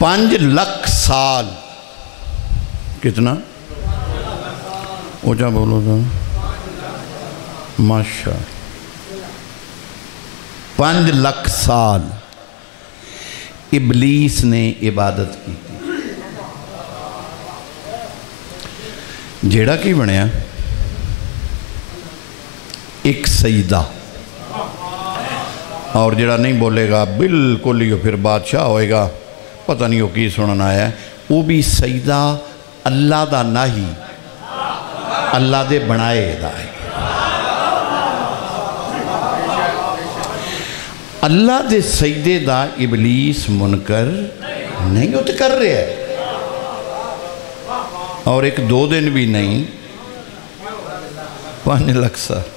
5 لکھ سال کتنا اونچا بولو تھا ماشاء 5 لکھ سال ابلیس نے عبادت کی جیڑا کی بنیا ایک سجدہ اور جیڑا نہیں بولے گا بالکل ہی پھر بادشاہ ہوئے گا پتہ نہیں وہ کی سننا آیا ہے وہ بھی سجدہ اللہ دا نہیں اللہ دے بنائے دا ہے اللہ دے سجدے دا ابلیس منکر نہیں ہوتے کر رہے ہیں اور 1-2 دن بھی نہیں 5 لکھ سال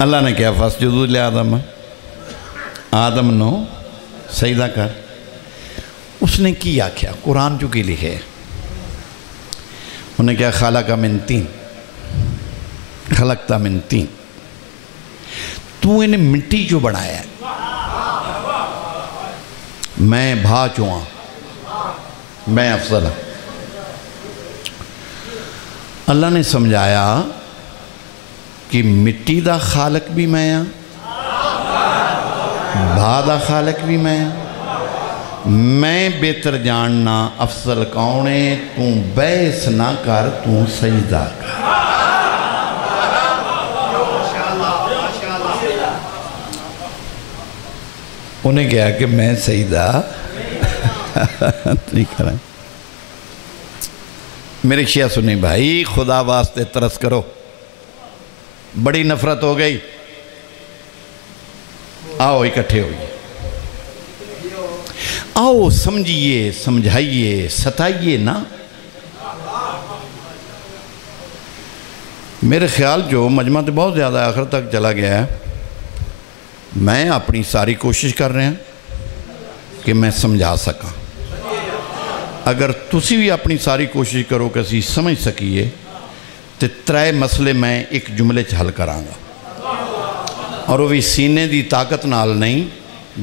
اللہ نے کیا فاسجدوا لآدم آدم نو سجدہ کر اس نے کیا کیا قرآن جو کی لکھے انہیں کیا خلق من طین خلقتا من طین تو انہیں مٹی جو بنایا ہے میں بھا چواں میں افضل ہوں اللہ نے سمجھایا کہ مٹی دا خالق بھی میں ہاں بھا دا خالق بھی میں بہتر جاننا افضل کونے تو بیس نہ کر تو سجدہ کر انہیں کہا کہ میں سجدہ نہیں کریں میرے شیعہ سنیں بھائی خدا واسطے ترس کرو بڑی نفرت ہو گئی آؤ اکٹھے ہوئیے آؤ سمجھئے سمجھائیے ستائیے نا میرے خیال جو مجمع تو بہت زیادہ آخر تک چلا گیا ہے میں اپنی ساری کوشش کر رہے ہیں کہ میں سمجھا سکاں اگر تسی بھی اپنی ساری کوشش کرو کہ اسی سمجھ سکیے تو 3 مسئلے میں ایک جملے حل کرانگا اور وہ بھی سینے دی طاقت نال نہیں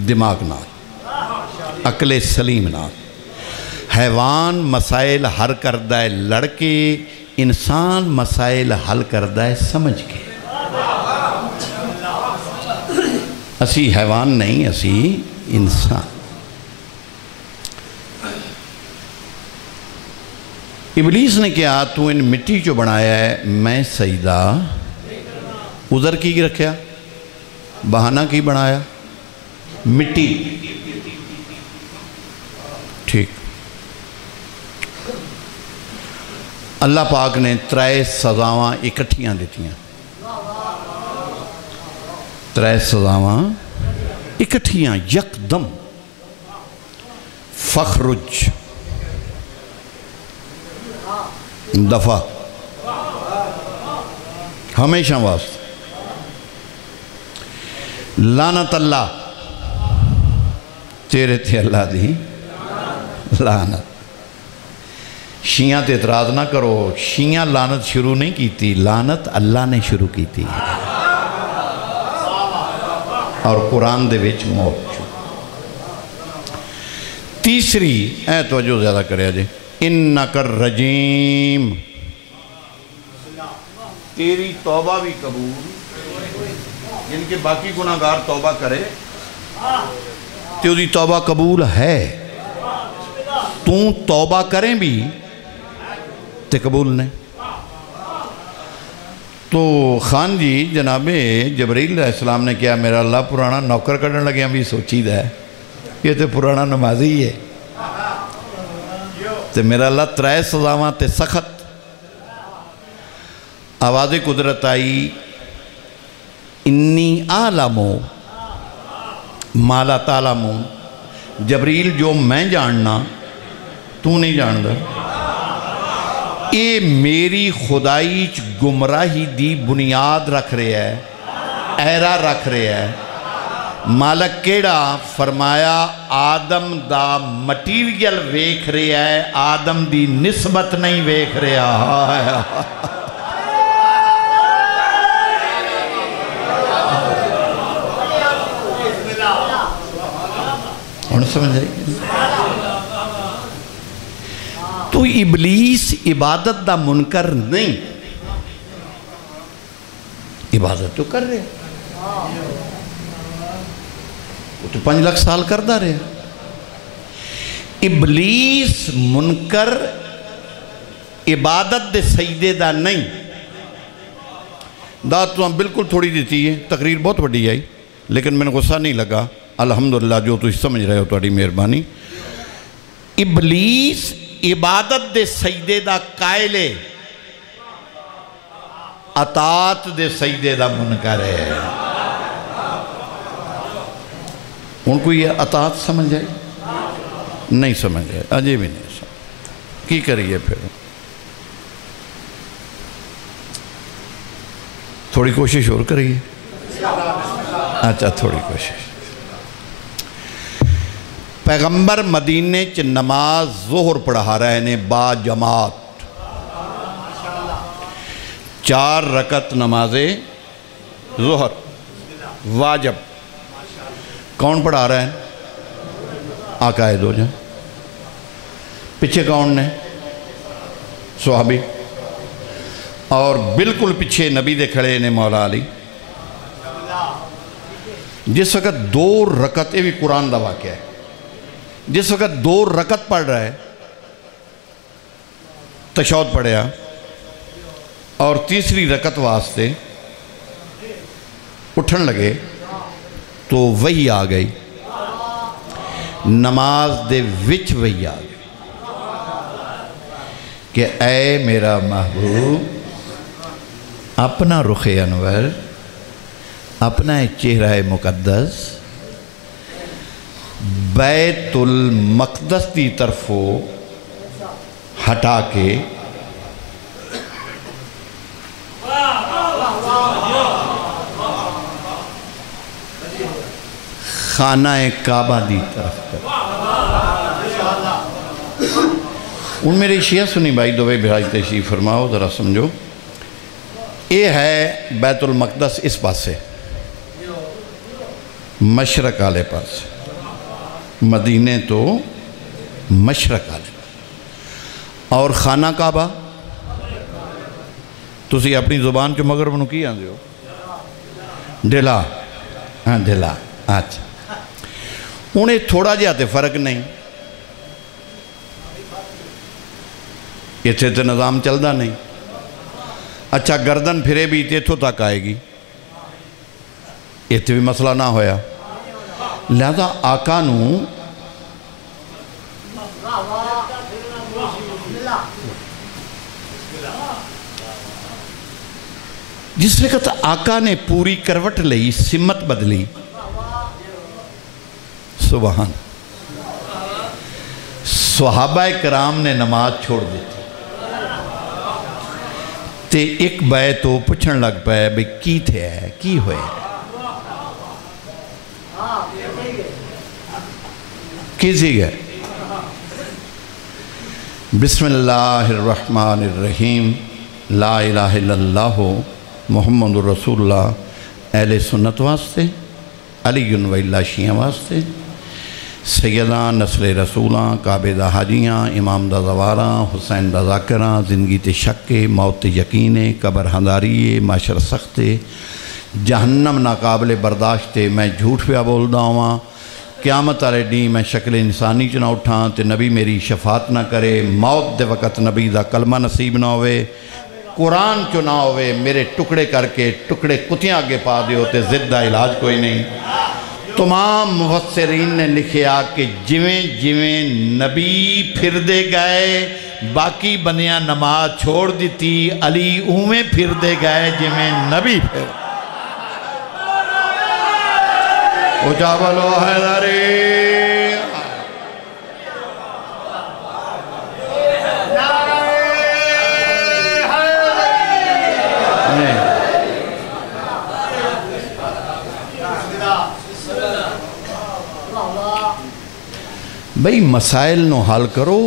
دماغ نال عقل سلیم نال حیوان مسائل حل کردہ ہے لڑکے انسان مسائل حل کردہ ہے سمجھ کے اسی حیوان نہیں اسی انسان ابلیس نے کہا تو ان مٹی جو بنایا ہے میں سجدہ عذر کی رکھیا بہانہ کی بنایا مٹی ٹھیک اللہ پاک نے 3 سزاواں اکٹھیاں دیتی ہیں 3 سزاواں اکٹھیاں یکدم فخرج دفع ہمیشہ واسطہ لعنت اللہ تیرے تھے اللہ دی لعنت شیعہ تے اعتراض نہ کرو شیعہ لعنت شروع نہیں کی تھی لعنت اللہ نے شروع کی تھی اور قرآن دے وچ موجود تیسری اے توجہ زیادہ کرے جی انک الرجیم تیری توبہ بھی قبول جن کے باقی گناہگار توبہ کرے تیری توبہ قبول ہے تو توبہ کریں بھی تے قبول نہیں تو خان جی جناب جبرائیل علیہ السلام نے کیا میرا اللہ پرانا نوکر کرنے لگے ہم بھی سوچی دا ہے یہ تے پرانا نمازی ہے تے میرا اللہ 3 سزاواں تے سخت آواز قدرت آئی انی عالمو مالا تعلمو جبریل جو میں جاننا تو نہیں جان دا اے میری خدائی گمراہی دی بنیاد رکھ رہے ہے ایرا رکھ رہے ہے مالک کیڑا فرمایا آدم دا مٹیریل ویکھ رہے ہے آدم دی نسبت نہیں ویکھ رہا ہن سمجھ آئی؟ تو ابلیس عبادت دا منکر نہیں، عبادت تو کر رہے، وہ تو 5 لاکھ سال کردہ رہے۔ ابلیس منکر عبادت دے سجدے دا نہیں۔ داد تو ہم بالکل تھوڑی دیتی ہے، تقریر بہت بڑی آئی لیکن میں نے غصہ نہیں لگا، الحمدللہ جو تجھ سمجھ رہے ہو تھوڑی مہربانی۔ ابلیس عبادت دے سجدے دا قائل ہے، اطاعت دے سجدے دا منکر ہے۔ ان کو یہ اطاعت سمجھ آئی؟ نہیں سمجھ آئی، اجے بھی نہیں سمجھ۔ کی کریے پھر؟ تھوڑی کوشش اور کریے۔ اچھا تھوڑی کوشش۔ پیغمبر مدینے چ نماز ظہر پڑھا رہے نے با جماعت، 4 رکعت نماز ظہر واجب۔ کون پڑھا رہے ہیں؟ آقا دو جان۔ پیچھے کون نے؟ صحابی۔ اور بالکل پیچھے نبی دے کھڑے نے مولا علی۔ جس وقت 2 رکعت، یہ بھی قرآن دا واقعہ ہے، جس وقت 2 رکعت پڑھ رہا ہے، تشہد پڑھیا اور تیسری رکعت واسطے اٹھن لگے تو وحی آ گئی، نماز دے وچ وحی آ گئی کہ اے میرا محبوب، اپنا رخ انور، اپنا چہرہ مقدس بیت المقدس دی طرفوں ہٹا کے خانہ کعبہ دی طرف کر۔ ان میرے شیعہ سنی بھائی دوے بھائی تشریف فرماؤ، ذرا سمجھو۔ یہ ہے بیت المقدس اس پاس سے، مشرق والے پاس، مدینے تو مشرق والے، اور خانہ کعبہ تسی اپنی زبان چو مغرب نو کی آندے ہو؟ ڈھلا، ہاں ڈھلا، اچھا۔ انہیں تھوڑا جاتے فرق نہیں، یہ تھے نظام چلدا نہیں۔ اچھا گردن پھرے بھی تیتھو تک آئے گی، یہ بھی مسئلہ نہ ہویا۔ لہذا آقا نو جس وقت آقا نے پوری کروٹ لئی، سمت بدلی، سبحان، صحابہ کرام نے نماز چھوڑ دیتی تے ایک بے تو پچھن لگ پائے بھئی کی تھے ہے، کی ہوئے ہے، کیسی گئے؟ بسم اللہ الرحمن الرحیم، لا الہ الا اللہ محمد رسول اللہ، اہل سنت واسطے، علی و اللہ شیعہ واسطے، سیدہ نسل رسولاں، کعبے دا حاجیاں، امام دا زواراں، حسین دا ذاکراں، زندگی تے شکے، موت تے یقینے، قبر ہنداریے، معاشر سختے، جہنم ناقابل برداشتے، میں جھوٹ پیا بول دا ہوں، قیامت والے دن میں شکل انسانی چ نہ اٹھاں تے نبی میری شفاعت نہ کرے، موت دے وقت نبی دا کلمہ نصیب نہ ہوئے، قرآن چ نہ ہوئے، میرے ٹکڑے کر کے ٹکڑے کتیاں آگے پا دیو تے ضد دا علاج کوئی نہیں۔ تمام مفسرین نے لکھیا کہ جویں جویں نبی پھر دے گئے باقی بندیاں نماز چھوڑ دیتی، علی اوہیں پھر دے گئے جویں نبی پھر۔ اچھا بولو حیدری، بھئی مسائل نو حل کرو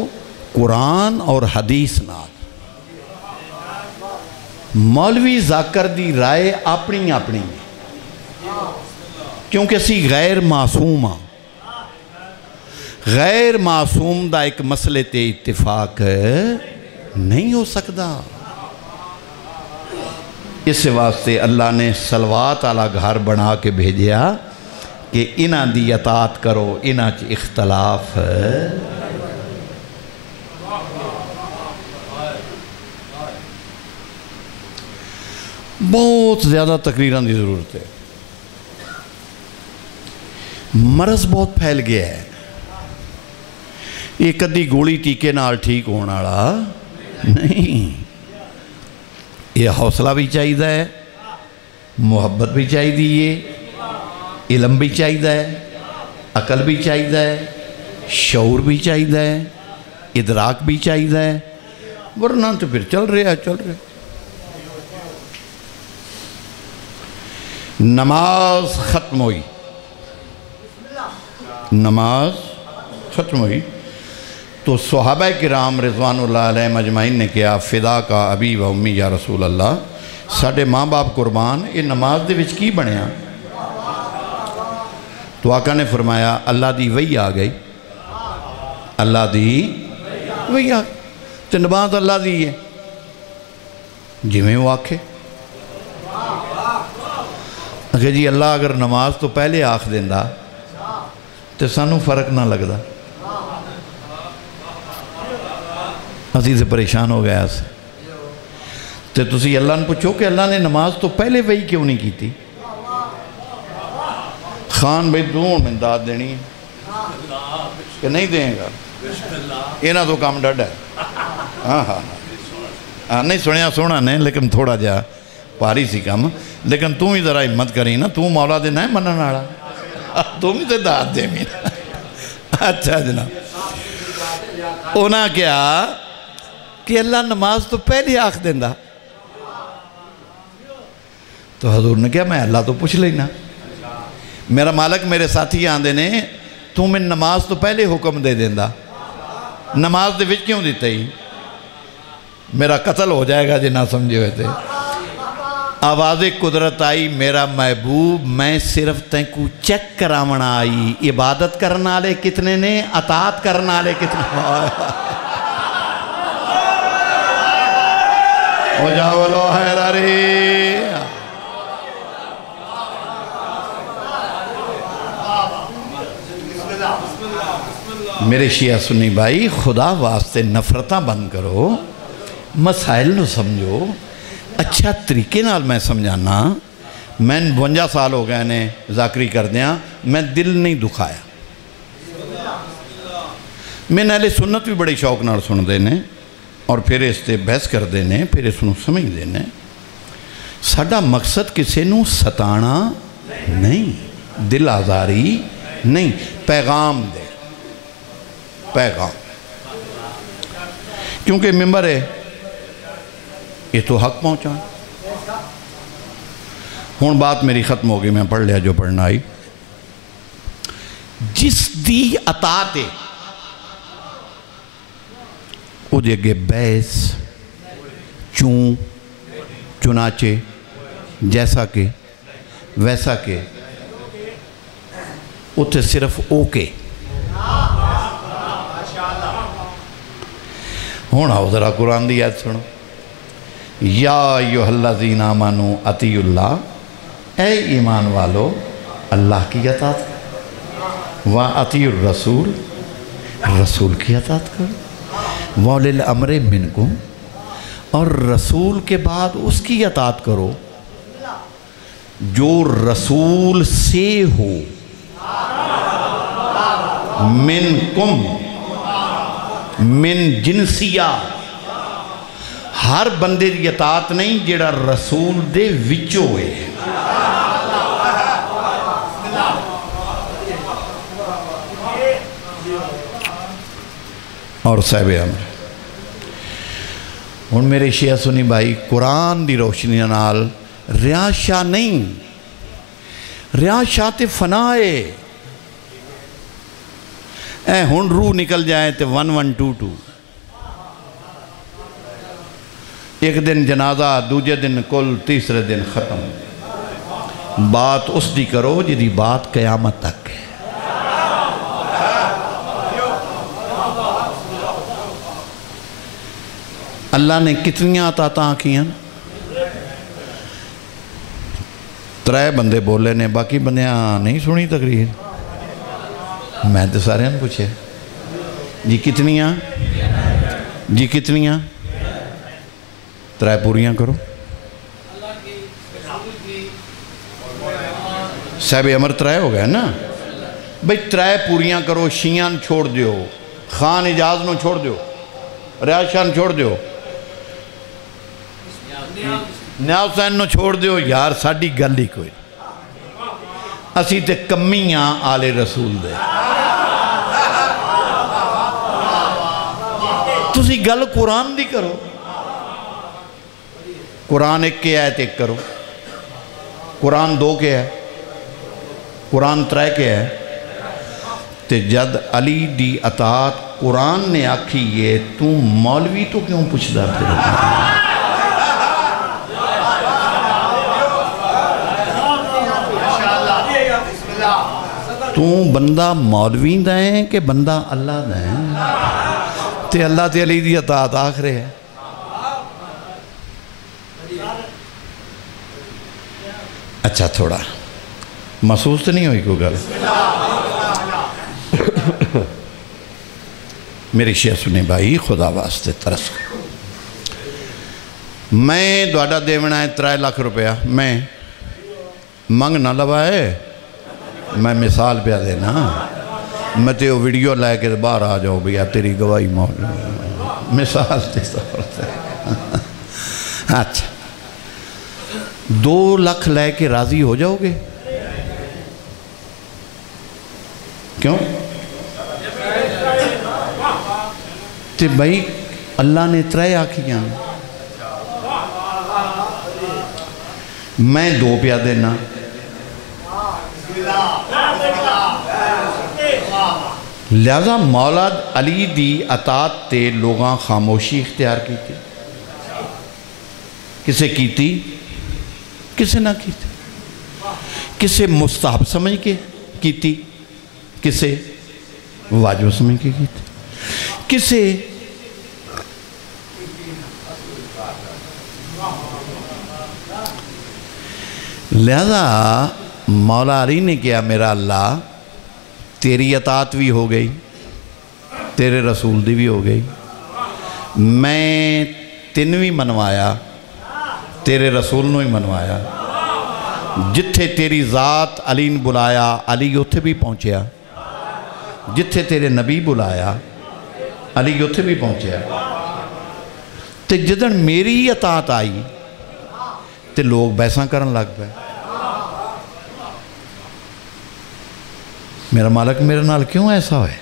قرآن اور حدیث نال۔ مولوی ذاکر دی رائے اپنی اپنی کیونکہ اسی غیر معصوم ہاں، غیر معصوم دا ایک مسئلے تے اتفاق نہیں ہو سکتا. اس واسطے اللہ نے صلوات والا گھر بنا کے بھیجیا کہ انہاں دی اطاعت کرو، انہاں چ اختلاف بہت زیادہ تقریراں دی ضرورت ہے. مرض بہت پھیل گیا ہے. یہ کدی گولی ٹیکے نال ٹھیک ہونے والا نہیں. یہ حوصلہ بھی چاہیے، محبت بھی چاہیے، علم بھی چاہیے، عقل بھی چاہیے، شعور بھی چاہیے، ادراک بھی چاہیے، ورنہ تو پھر چل رہے. نماز ختم ہوئی، نماز ختم ہوئی تو صحابہ کرام رضوان اللہ علیہ مجمعین نے کہا فدا کا ابی و امی یا رسول اللہ، ساڑھے ماں باپ قربان، یہ نماز دے وچ کی بنیا؟ تو آقا نے فرمایا اللہ دی وحی آ گئی، اللہ دی وحی آ گئی، تو نماز اللہ دی ہے جی میں وہ آکھے. کہ جی اللہ اگر نماز تو پہلے آکھ دیندہ تو سانوں فرق نہ لگدا. اسی سے پریشان ہو گیا سے تو تسی اللہ نے پوچھو کہ اللہ نے نماز تو پہلے وہی کیوں نہیں کی تھی؟ خان بھائی دون میں داد دینی ہے کہ نہیں دیں گا؟ اینا تو کام ڈڈ ہے. ہاں نہیں سنیا سونا نہیں، لیکن تھوڑا جا پاری سی کم، لیکن تم ہی ذرا ہمت کری نا، تم مولا دینا ہے منن آڑا، تم ہی تے داد دے میں. اچھا جناب، اونا کیا کہ اللہ نماز تو پہلے آکھ دیندہ. تو حضور نے کہا میں اللہ تو پوچھ لینا، میرا مالک میرے ساتھی آندے نے تم نماز تو پہلے حکم دے دیندہ، نماز دے وچ کیوں دیتے ہی؟ میرا قتل ہو جائے گا جی نہ سمجھے ہوئے تھے. آواز قدرت آئی میرا محبوب میں صرف تین کو چیک کراونا آئی، عبادت کرنا لے کتنے نے، اطاعت کرنا لے کتنے ہو جاولو حیراری. میرے شیعہ سنی بھائی، خدا واسطے نفرتاں بند کرو، مسائل نو سمجھو، اچھا طریقے نال میں سمجھانا. میں 52 سال ہو گئے نے ذاکری کر دیا، میں دل نہیں دکھایا. میں اہل سنت بھی بڑے شوق نال سن دینے اور پھر اس تے بحث کر دینے، پھر اس نو سمجھ دینے. ساڈا مقصد کسے نو ستانا نہیں، دل آزاری نہیں، پیغام دے، پیغام. کیونکہ ممبر ہے یہ تو حق پہنچا. ہون بات میری ختم ہو گئی، میں پڑھ لیا جو پڑھنا آئی. جس دی اطاعت او دے گے بیس چون چنانچہ جیسا کہ ویسا کہ اتھے صرف اوکے. ہونا ہو ذرا قرآن دی آیت سنو. یا ایوہ الذین آمنوا اطیعوا اللہ، اے ایمان والو اللہ کی اطاعت کرو، واطیعوا الرسول، رسول کی اطاعت کرو، واولی الامر منکم، اور رسول کے بعد اس کی اطاعت کرو جو رسول سے ہو. منکم من جنسیہ، ہر بندے دی اطاعت نہیں جیڑا رسول دے وچوں ہوئے. اور صاحب امر ہن میرے شیعہ سنی بھائی، قرآن دی روشنی نال ریاشہ نہیں، ریاشہ تے فنائے. اے ہن روح نکل جائے تے 1122، ایک دن جنازہ، دوجہ دن کل، تیسرے دن ختم. بات اس دی کرو جی دی بات قیامت تک ہے. اللہ نے کتنی عطاعتاں آکھیاں؟ 3 بندے بولے نے، باقی بندیاں نہیں سنی تقریر۔ میں تو سارے نے پوچھے جی کتنیاں؟ جی کتنیاں؟ 3 پوریاں کرو۔ صاحب عمر 3 ہو گئے نا بھئی، 3 پوریاں کرو۔ شیعہ چھوڑ دیو، خان اجاز نو چھوڑ دیو، ریاض شاہ چھوڑ دیو، نیاز حسین نو چھوڑ دیو۔ یار ساڑی گل ہی کوئی، اسی تے کمیاں آل رسول دے۔ تسی گل قرآن دی کرو، قرآن 1 کے آیت 1 کرو، قرآن 2 کے ہے، قرآن 3 کے ہے۔ تے جد علی دی اطاعت قرآن نے آکھی یہ تو مولوی تو کیوں پوچھدا پھر؟ تو بندہ مولوی دائیں کہ بندہ اللہ دائیں؟ تے اللہ تے علی دی اطاعت آخرے ہے۔ اچھا تھوڑا محسوس تو نہیں ہوئی کوئی گل؟ میری شیعہ سنے بھائی، خدا واسطے ترس کرو۔ میں دوڑا دیونا ہے 3 لاکھ روپیہ، میں منگ نہ لوائے، میں مثال پہ دینا، میں تے وہ ویڈیو لائے کے باہر آ جاؤ بھیا تیری گواہی موجود، مثال تے طور سے۔ اچھا 2 لاکھ لے کے راضی ہو جاؤ گے؟ کیوں؟ تے بھائی اللہ نے 3 آکھیاں، میں 2 پیا دینا۔ لہذا مولا علی دی اطاعت تے لوگاں خاموشی اختیار کی تھی۔ کسے کی تھی؟ کسے نہ کی تھی؟ کسے مستحب سمجھ کے کی تھی؟ کسے واجب سمجھ کے کی تھی؟ کسے لہذا مولا علی نے کیا میرا اللہ تیری اطاعت بھی ہو گئی، تیرے رسول دی بھی ہو گئی، میں تین بھی منوایا، تیرے رسول نو ہی منوایا، جتھے تیری ذات علی نے بلایا علی اتھے بھی پہنچیا، جتھے تیرے نبی بلایا علی اتھے بھی پہنچیا۔ تے جدن میری اطاعت آئی تے لوگ بحثاں کرن لگ پے، میرا مالک میرے نال کیوں ایسا ہوئے؟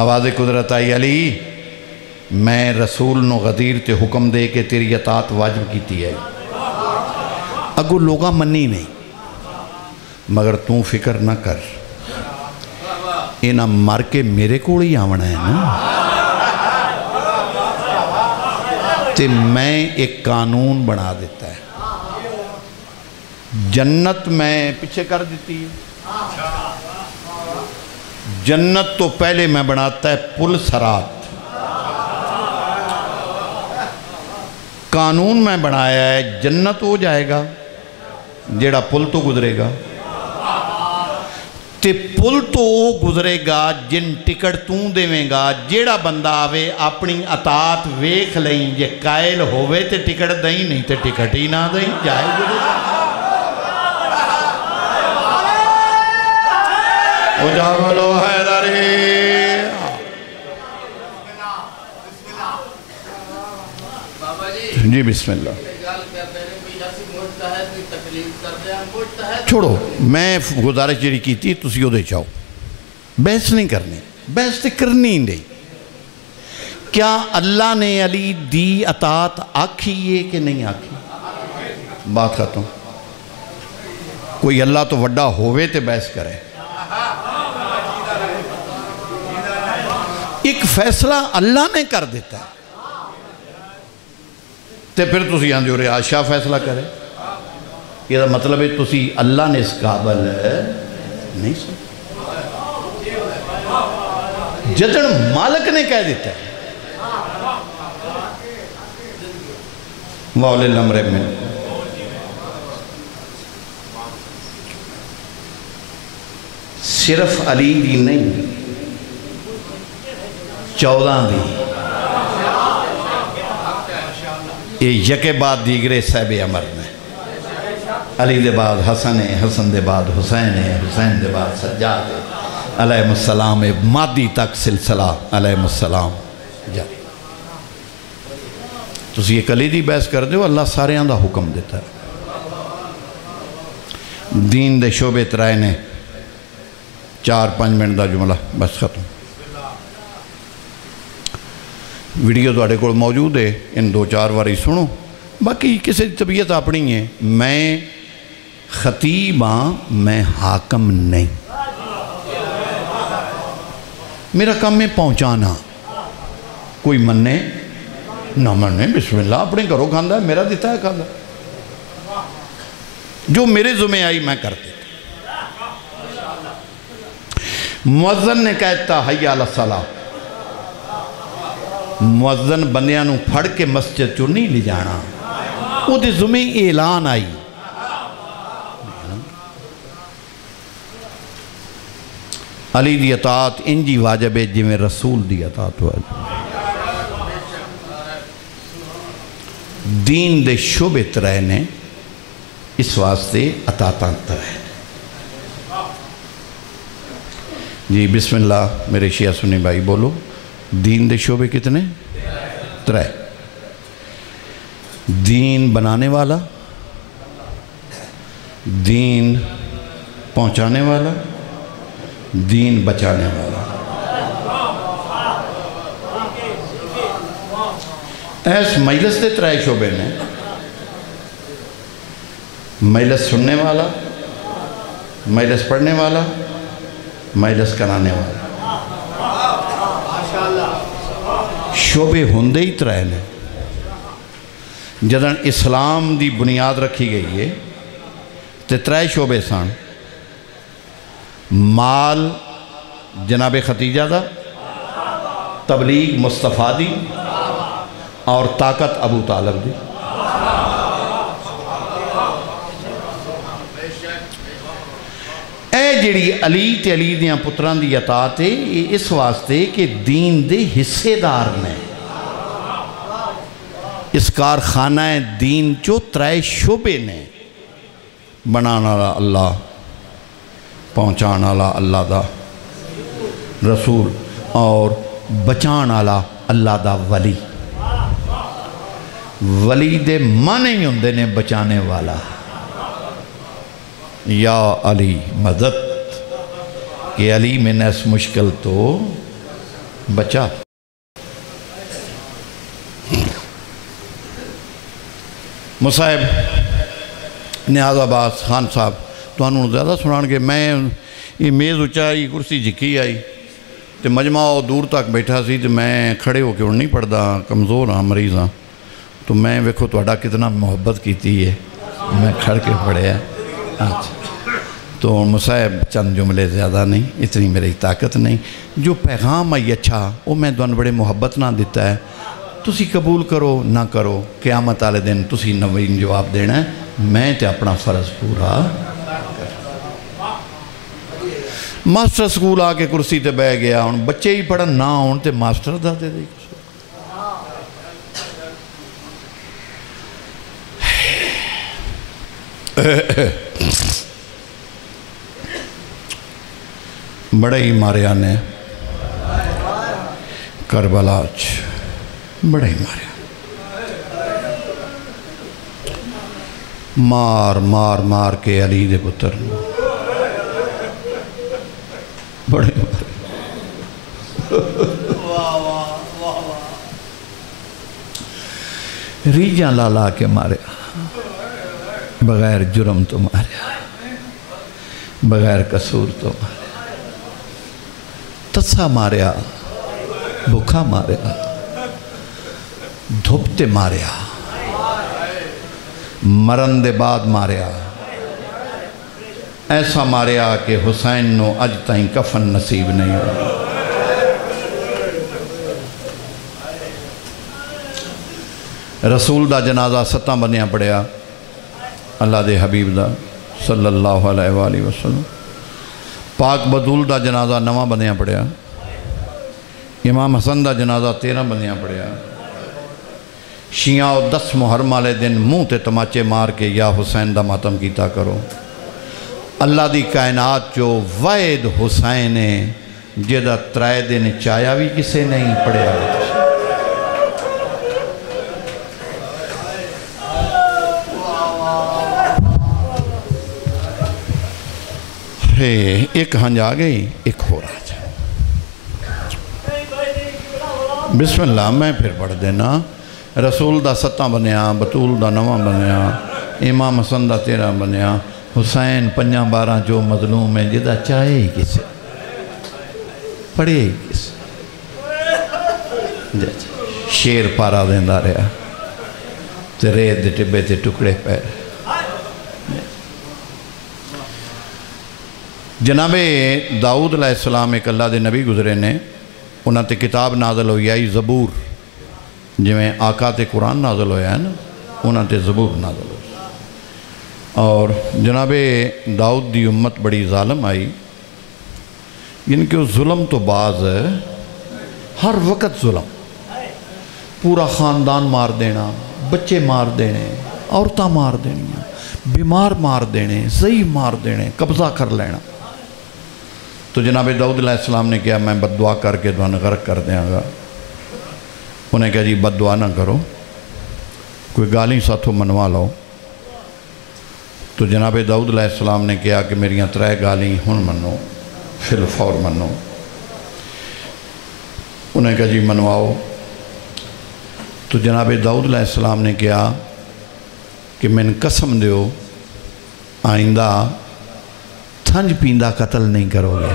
آواز قدرت آئی، علی میں رسول نو غدیر تے حکم دے کے تیری اطاعت واجب کیتی ہے، اگو لوگاں منی نہیں، مگر توں فکر نہ کر، اینا مر کے میرے کو ہی آونا ہے نا۔ تے میں ایک قانون بنا دیتا ہے، جنت میں پیچھے کر دیتی ہے، جنت تو پہلے میں بناتا ہے پل سرات، قانون میں بنایا ہے جنت ہو جائے گا جیڑا پل تو گزرے گا، تے پل تو وہ گزرے گا جن ٹکٹ توں دیویں گا، جیڑا بندہ آوے اپنی اطاعت ویکھ لیں، یہ قائل ہوئے تے ٹکٹ دیں، نہیں تے ٹکٹ ہی نہ دیں، جائے گزرے گا۔ اجابلو حیدری جی بسم اللہ۔ چھوڑو میں گزارش جری کی تھی تسی ہو دے چاہو، بحث نہیں کرنی، بحث تے کرنی نہیں۔ کیا اللہ نے علی دی اطاعت آکھی ہے کہ نہیں آکھی؟ بات ختم۔ کوئی اللہ تو وڈا ہوئے تے بحث کرے، ایک فیصلہ اللہ نے کر دیتا ہے تے پھر تسی آن جو ریاض شاہ فیصلہ کرے، یہ مطلب ہے تسی اللہ نے اس قابل نہیں سن، جدن مالک نے کہہ دیتا ہے وَأُولِي الْأَمْرِ مِنْکُم. صرف علی دی نہیں، 14 دی، یہ یکے بعد دیگرے صاحب عمر نے. علی دے بعد حسن ہے، حسن دے بعد حسین ہے، حسین دے بعد سجاد ہے علیہ السلام. مادی تک سلسلہ علیہ السلام جاری. تسی یہ کلیدی بحث کر دیو، اللہ سارے آن دا حکم دیتا ہے. دین دے شعبے ترائے نے 4-5 منٹ دا جملہ بس ختم. ویڈیو تو آڑے کو موجود ہے، ان 2-4 واری سنو. باقی کسی طبیعت اپنی ہے. میں خطیب ہاں، میں حاکم نہیں. میرا کام ہے پہنچانا. کوئی مننے نہ مننے، بسم اللہ اپنے گھروں کھاندہ ہے، میرا دیتا ہے کھاندہ. جو میرے ذمہ آئی میں کر دیتا. مؤذن نے کہتا حی علی الصلاۃ. مؤذن بندیاں نو پھڑ کے مسجد چو نہیں لے جانا، وہ دے ذمہ اعلان آئی. علی دی اطاعت انجی واجب ہے جی میں رسول دی اطاعت واجب. دین دے شعبے ترائے نے اس واسطے اطاعتاں ترائے. جی بسم اللہ میرے شیعہ سنی بھائی بولو. دین دے شعبے کتنے؟ 3. دین بنانے والا، دین پہنچانے والا، دین بچانے والا. ایس مجلس دے 3 شعبے نے. مجلس سننے والا، مجلس پڑھنے والا، مجلس کرانے والا. شعبے ہوندے ہی 3 نے. جدن اسلام دی بنیاد رکھی گئی ہے تے 3 شعبے سن. مال جناب ختیجہ دا، تبلیغ مصطفیٰ دی، اور طاقت ابو طالب دی. اے جڑی علی تے علی دیاں پتران دی اطاعت ہے اس واسطے کہ دین دے حصے دار نے. اس کارخانہ دین چو 3 شعبے نے. بنانا اللہ، پہنچانا اللہ دا رسول، اور بچانا اللہ دا ولی. ولی دے معنی ہی ہوندے نے بچانے والا. یا علی مدد، کہ علی میں نے اس مشکل تو بچا. مصاحب نیاز عباس خان صاحب تو انہوں زیادہ سنان کہ میں یہ میز اچائی کرسی جھکی آئی تے مجمع دور تک بیٹھا سی تے میں کھڑے ہو کے اڑ نہیں پڑھدا، کمزور ہاں، مریض ہاں. تو میں ویکھو توڑا کتنا محبت کیتی ہے، میں کھڑ کے پڑھے ہیں. تو مصاحب چند جملے زیادہ نہیں، اتنی میری طاقت نہیں. جو پیغام آئی اچھا وہ میں دون بڑے محبت نہ دیتا ہے. تسی قبول کرو نہ کرو، قیامت والے دن تسی نوین جواب دینا ہے. میں تے اپنا فرض پورا. ماسٹر سکول آ کے کرسی تے بہ گیا، ہن بچے ہی پڑھن نہ ہون تے ماسٹر دا دے دے. بڑے ہی ماریا نے کربلا بڑے ہی ماریا. مار مار مار کے علی دے پتر بڑے مارے. ریجاں لا کے ماریا، بغیر جرم تو ماریا، بغیر قصور تو ماریا. تسا ماریا، بھوکا ماریا، دھوپتے ماریا، مرن دے بعد ماریا. ایسا ماریا کہ حسین نو اج تائیں کفن نصیب نہیں ہو. رسول دا جنازہ 7 بندیاں پڑھیا اللہ دے حبیب دا صلی اللہ علیہ وآلہ وسلم. پاک بدول دا جنازہ 9 بندیاں پڑھیا. امام حسن دا جنازہ 13 بندیاں پڑھیا. شیعہ 10 محرم والے دن منہ تے تماچے مار کے یا حسین دا ماتم کیتا کرو. اللہ دی کائنات جو واحد حسین ہے جدہ 3 دن چایا بھی کسے نہیں پڑھیا. ایک ہنج آ گئی، ایک ہو رہا جائے. بسم اللہ. میں پھر پڑھ دینا. رسول دا 7 بنیا، بطول دا 9 بنیا، امام حسن دا 13 بنیا، حسین 5-12 جو مظلوم ہے جدہ چاہے ہی کسے پڑھے ہی کسے. شیر پارا دیندہ رہا تے ریت دے ٹبے تے ٹکڑے پہ. جناب داؤد علیہ السلام ایک اللہ دے نبی گزرے نے، انہاں تے کتاب نازل ہوئی آئی زبور، جویں آقا تے قرآن نازل ہویا ہے نا، انہاں تے زبور نازل ہوئی. اور جناب داؤد دی امت بڑی ظالم آئی، یعنی کہ ظلم تو باز ہے، ہر وقت ظلم. پورا خاندان مار دینا، بچے مار دینے، عورتاں مار دینیاں، بیمار مار دینے، ضعیف مار دینے، قبضہ کر لینا. تو جناب داؤد علیہ السلام نے کہا میں بد دعا کر کے تمہیں غرق کر دیاں گا. انہیں کہا جی بد دعا نہ کرو، کوئی گالی ساتھوں منوا لو. تو جناب داؤد علیہ السلام نے کہا کہ میریاں 3 گالی ہن منو، فی الفور منو. انہیں کہا جی منواؤ. تو جناب داؤد علیہ السلام نے کہا کہ میں قسم دیو آئندہ تھنج پیندہ قتل نہیں کرو گے.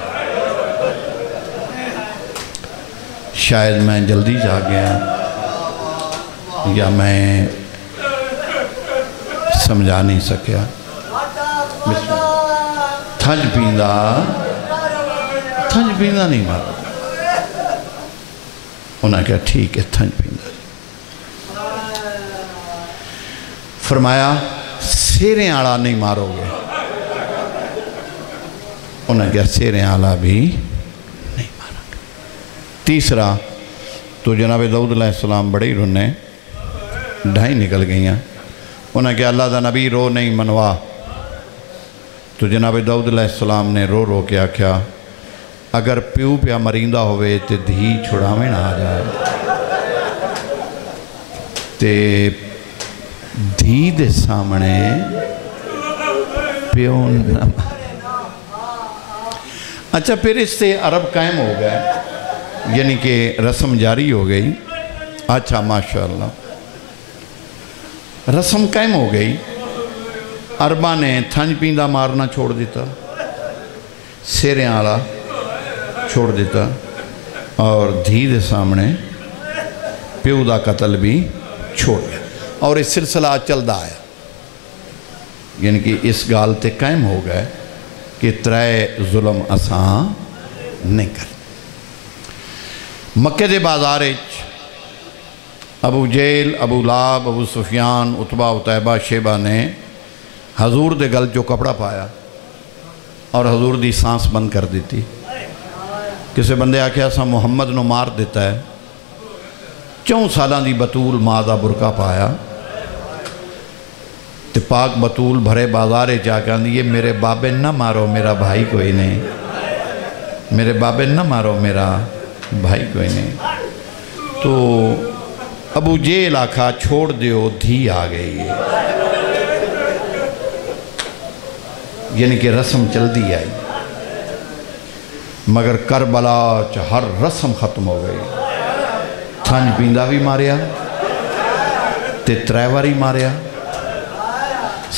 شاید میں جلدی جا گیا یا میں سمجھا نہیں سکیا. تھنج پیندہ نہیں مارو. انہوں نے کہا ٹھیک ہے تھنج پیندہ. فرمایا سیریں آڑا نہیں مارو گے. انہوں نے کہا سیریں آڑا بھی نہیں مارا. تیسرا تو جناب داؤد علیہ السلام بڑے ہی رونے، ڈھائی نکل گئیاں. انہوں نے کہا اللہ دا نبی رو نہیں منوا. تو جناب داؤد علیہ السلام نے رو رو کے آکھیا اگر پیو پیا مریندہ ہوئے تے دھی چھڑاویں آ جائے تے دھی دے سامنے پیو نہ مارے. اچھا پھر اس سے عرب قائم ہو گئے، یعنی کہ رسم جاری ہو گئی. اچھا ماشاءاللہ رسم قائم ہو گئی. عربہ نے تھنج پیندہ مارنا چھوڑ دیتا، سیریں آلا چھوڑ دیتا، اور دھی دے سامنے پیو دا قتل بھی چھوڑ گیا. اور اس سلسلہ چلدا آیا، یعنی کہ اس گال تے قائم ہو گئے کہ 3 ظلم اساں نہیں کرتے. مکہ دے بازار ابو جیل، ابو لاب، ابو سفیان، عتبہ، عتیبہ، شیبہ نے حضور دے گل جو کپڑا پایا اور حضور دی سانس بند کر دیتی. کسے بندے آکھیا سا محمد نو مار دیتا ہے. 4 سالاں دی بطول ماں دا برقع پایا تے پاک بطول بھرے بازارے جا کے آندھی یہ میرے بابے نہ مارو میرا بھائی کوئی نہیں، میرے بابے نہ مارو میرا بھائی کوئی نہیں. تو ابو جیل آکھا چھوڑ دیو دھی آ گئی ہے، یعنی کہ رسم چل دی آئی. مگر کربلا ہر رسم ختم ہو گئی. تھنج پیندہ بھی ماریا تے 3 واری ماریا،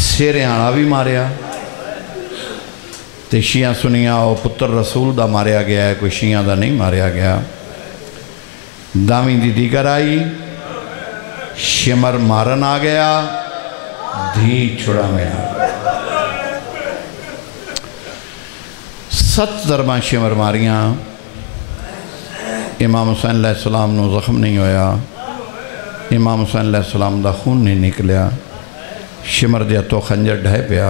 سیریں آڑا بھی ماریا تے شیعہ سنیا او پتر رسول دا ماریا گیا ہے، کوئی شیعہ دا نہیں ماریا گیا. داویں دی دیگر آئی، شمر مارن آ گیا، دھی چھڑا میں آ گیا. 7 ضرباں شمر ماریاں. امام حسین علیہ السلام نو زخم نہیں ہویا. امام حسین علیہ السلام دا خون نہیں نکلیا، شمر دیا تو خنجر ڈھائے پیا،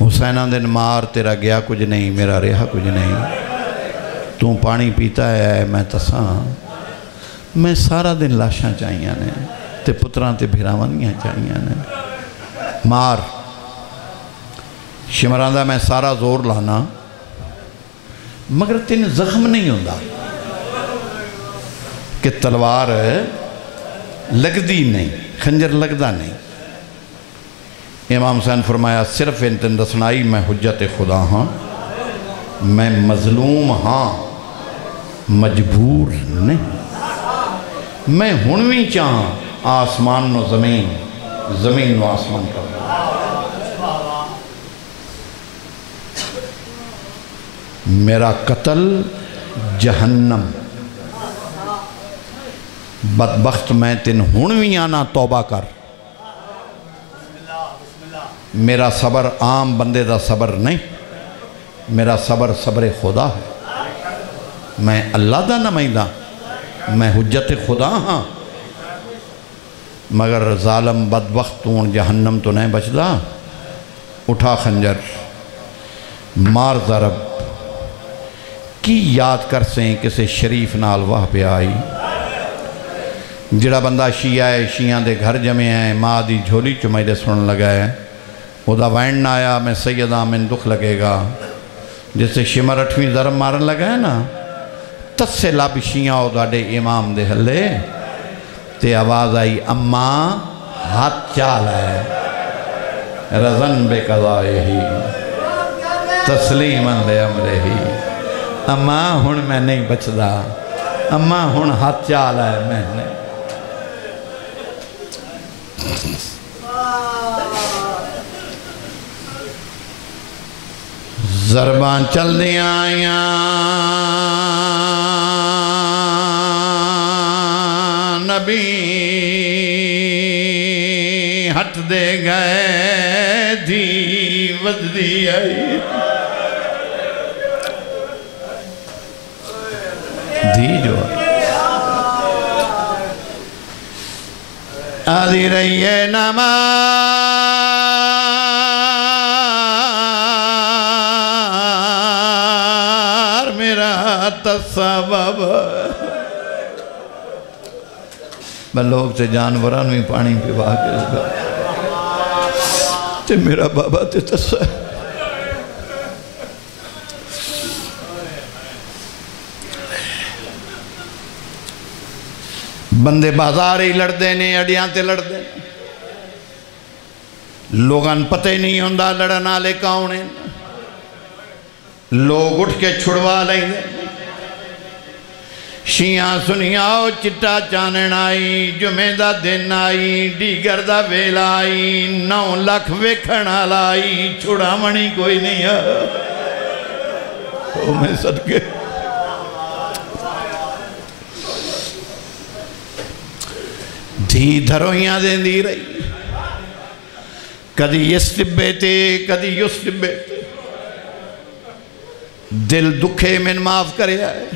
حسینہ دن مار تیرا گیا کچھ نہیں، میرا رہا کچھ نہیں، تو پانی پیتا ہے میں تساں، میں سارا دن لاشاں چاہیاں نے تے پتران تے بھیراونیاں چاہیاں نے، مار شمران دا میں سارا زور لانا مگر تین زخم نہیں ہوندہ کہ تلوار لگدی نہیں، خنجر لگدہ نہیں۔ امام حسین فرمایا صرف انتن دسنائی میں حجت خدا ہاں، میں مظلوم ہاں مجبور نہیں، میں ہنوی چاہاں آسمان نو زمین، زمین نو آسمان کر میرا قتل جہنم، بدبخت میں تن ہنوی آنا توبہ کر، میرا صبر عام بندے دا صبر نہیں، میرا صبر صبر خدا ہے، میں اللہ دا نمائندہ، میں حجت خدا ہاں، مگر ظالم بدبخت تون جہنم تو نہیں بچدا، اٹھا خنجر مار ضرب کی یاد کر سیں کسے شریف نال واہ پہ آئی، جڑا بندہ شیعہ ہے شیعہ دے گھر جمع ہیں، ماں دی جھولی چمائی دے سنن لگا ہے، او دا وین نہ آیا میں سیدہ من دکھ لگے گا، جسے شمر 8ویں ضرب مارن لگا ہے نا، تسے لب شیعہ او دا دے امام دے ہلے، تے آواز آئی اماں ہاتھ چال ہے، رضن بے قضائے ہی، تسلیماً بے امرے ہی، اماں ہن میں نہیں بچدا، اماں ہن ہاتھ چال ہے میں نہیں۔ ضربان چل دیا آیاں نبی ہٹ دے گئے دھی وزدی آئی، دھی جو آدھی رہی ہے نماز سبب میں لوگ سے جانوران میں پانی پیوا کے لگا تے میرا بابا تے تسا بندے بازار ہی لڑ دینے اڑیاں تے لڑ دینے لوگان پتہ نہیں ہوندہ لڑنا لے کاؤنے لوگ اٹھ کے چھڑوا لیں گے شیعہ سنیاؤ چٹا چانن آئی جمعہ دا دن آئی ڈیگر دا ویل آئی 9 لاکھ ویکھنا لائی چھڑا منی کوئی نہیں ہے او میں صدقے دھی دھرویاں دیں دی رہی کدی اس ڈبے تے کدی اس ڈبے تے دل دکھے من معاف کرے آئے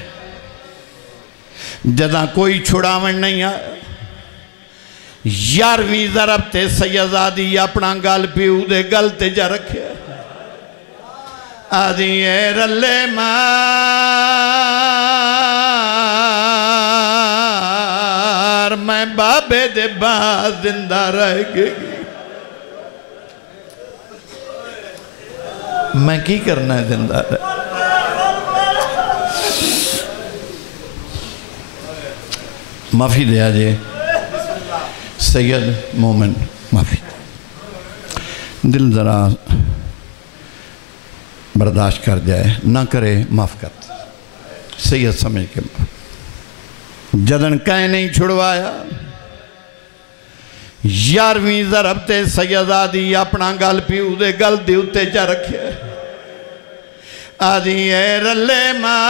جدہ کوئی چھڑاون نہیں آئے 11ویں ضرب تے سیدزادی اپنا گل پیو دے گل تے جا رکھے آدھی اے رلے مار میں بابے دے بعد زندہ رہ گئی میں کی کرنا ہے زندہ رہ معافی دیا جے سید مومن معافی دل ذرا برداشت کر جائے نہ کرے معاف کر سید سمجھ کے جدن کہیں نہیں چھڑوایا 11ویں ضرب تے سیدزادی اپنا گل پیو دے گل دی اتے جا رکھے آدھی اے رلے مار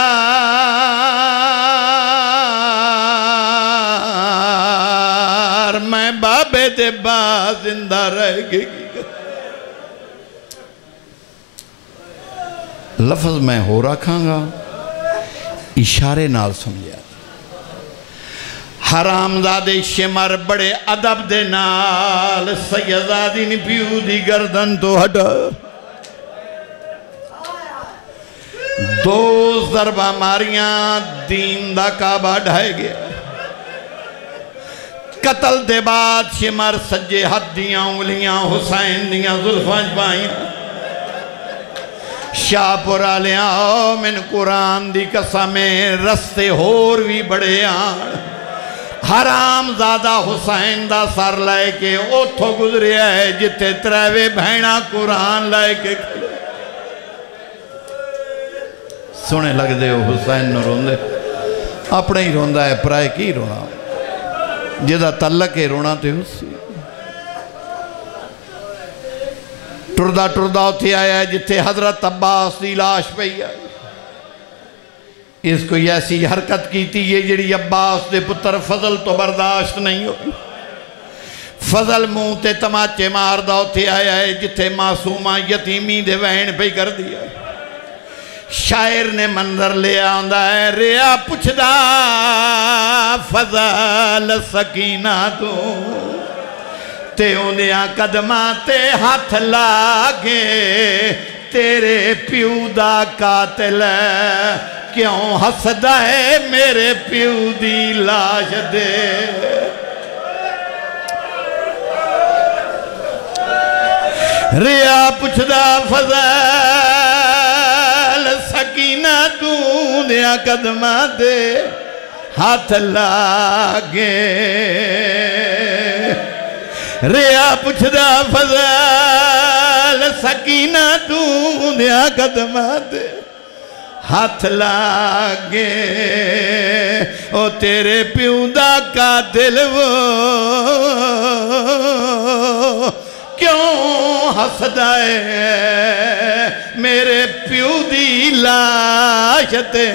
میں بابے دے بعد زندہ رہ گئی لفظ میں ہو رکھاں گا اشارے نال سمجھا حرامزادے شمر بڑے ادب دے نال سیدزادی نے پیو دی گردن تو ہٹا دو ضربہ ماریاں دین دا کعبہ ڈھائے گیا قتل دے بعد شمر سجے ہاتھ دیاں انگلیاں حسین دیاں زلفاں پائیاں شاہ پورا لیا من قرآن دی قسمیں رستے ہور بھی بڑے آن حرام زادہ حسین دا سر لائے کے اوتھو گزریا ہے جتے تریوے بھینا قرآن لائے کے کھلے سنے لگ دے ہو حسین نو روندے اپنے ہی روندہ ہے پرائے کی رونا جدہ تلک ہے رونا تے اسی ٹردہ ٹردہ ہوتی آیا ہے جتے حضرت عباس دی لاش پہ آئی اس کو ایسی حرکت کی تھی یہ جڑی عباس دے پتر فضل تو برداشت نہیں ہوئی فضل منہ تے تماچے ماردہ ہوتی آیا ہے جتے معصومہ یتیمی دے وین پہ کر دیا شاعر نے منظر لے آندہ ہے ریا پچھ دا فضل سکینہ تو تے انہیں قدمہ تے ہاتھ لاگے تیرے پیو دا قاتل ہے کیوں ہسدہ ہے میرے پیو دی لاش دے ریا پچھ دا فضل سکینہ دنیا قدمہ دے ہاتھ لاگے ریا پچھ دا فضل سکینہ دنیا قدمہ دے ہاتھ لاگے او تیرے پیوں دا قاتل وہ کیوں ہسدہ ہے میرے پیو دی لاش تے